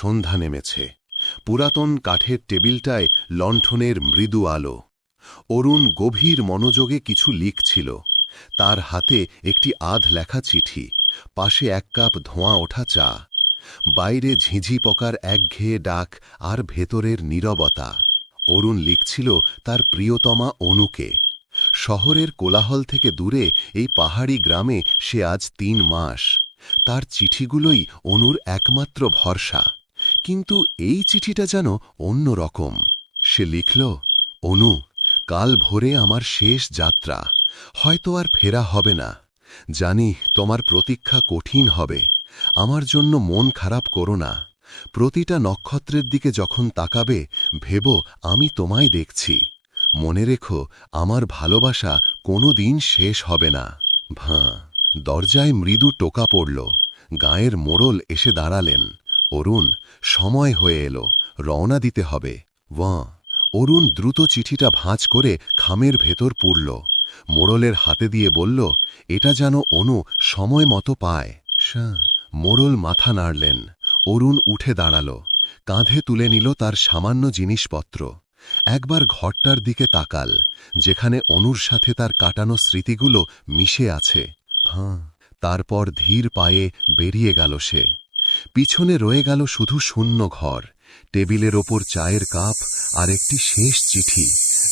সন্ধ্যা নেমেছে। পুরাতন কাঠের টেবিলটায় লণ্ঠনের মৃদু আলো। অরুণ গভীর মনোযোগে কিছু লিখছিল। তার হাতে একটি আধ লেখা চিঠি, পাশে এক কাপ ধোঁয়া ওঠা চা। বাইরে ঝিঁঝি পোকার একঘেয়ে ডাক আর ভেতরের নীরবতা। অরুণ লিখছিল তার প্রিয়তমা অনুকে। শহরের কোলাহল থেকে দূরে এই পাহাড়ি গ্রামে সে আজ ৩ মাস। তার চিঠিগুলোই অনুর একমাত্র ভরসা। কিন্তু এই চিঠিটা যেন অন্য রকম। সে লিখল, অনু, কাল ভোরে আমার শেষ যাত্রা। হয়তো আর ফেরা হবে না। জানি তোমার প্রতীক্ষা কঠিন হবে। আমার জন্য মন খারাপ করো না। প্রতিটা নক্ষত্রের দিকে যখন তাকাবে ভেবো আমি তোমায় দেখছি। মনে রেখো, আমার ভালোবাসা কোনো দিন শেষ হবে না। ভাঁ। দরজায় মৃদু টোকা পড়ল। গাঁয়ের মোড়ল এসে দাঁড়ালেন। অরুণ, সময় হয়ে এলো, রওনা দিতে হবে। ওয়াঁ। অরুণ দ্রুত চিঠিটা ভাঁজ করে খামের ভেতর পুরল। মোড়লের হাতে দিয়ে বলল, এটা যেন অনু সময় মতো পায়। মোড়ল মাথা নাড়লেন। অরুণ উঠে দাঁড়াল। কাঁধে তুলে নিল তার সামান্য জিনিসপত্র। একবার ঘরটার দিকে তাকাল, যেখানে অনুর সাথে তার কাটানো স্মৃতিগুলো মিশে আছে। ভাঁ। তারপর ধীর পায়ে বেরিয়ে গেল সে। পিছনে রয়ে গেল শুধু শূন্য ঘর, টেবিলের ওপর চায়ের কাপ আর একটি শেষ চিঠি,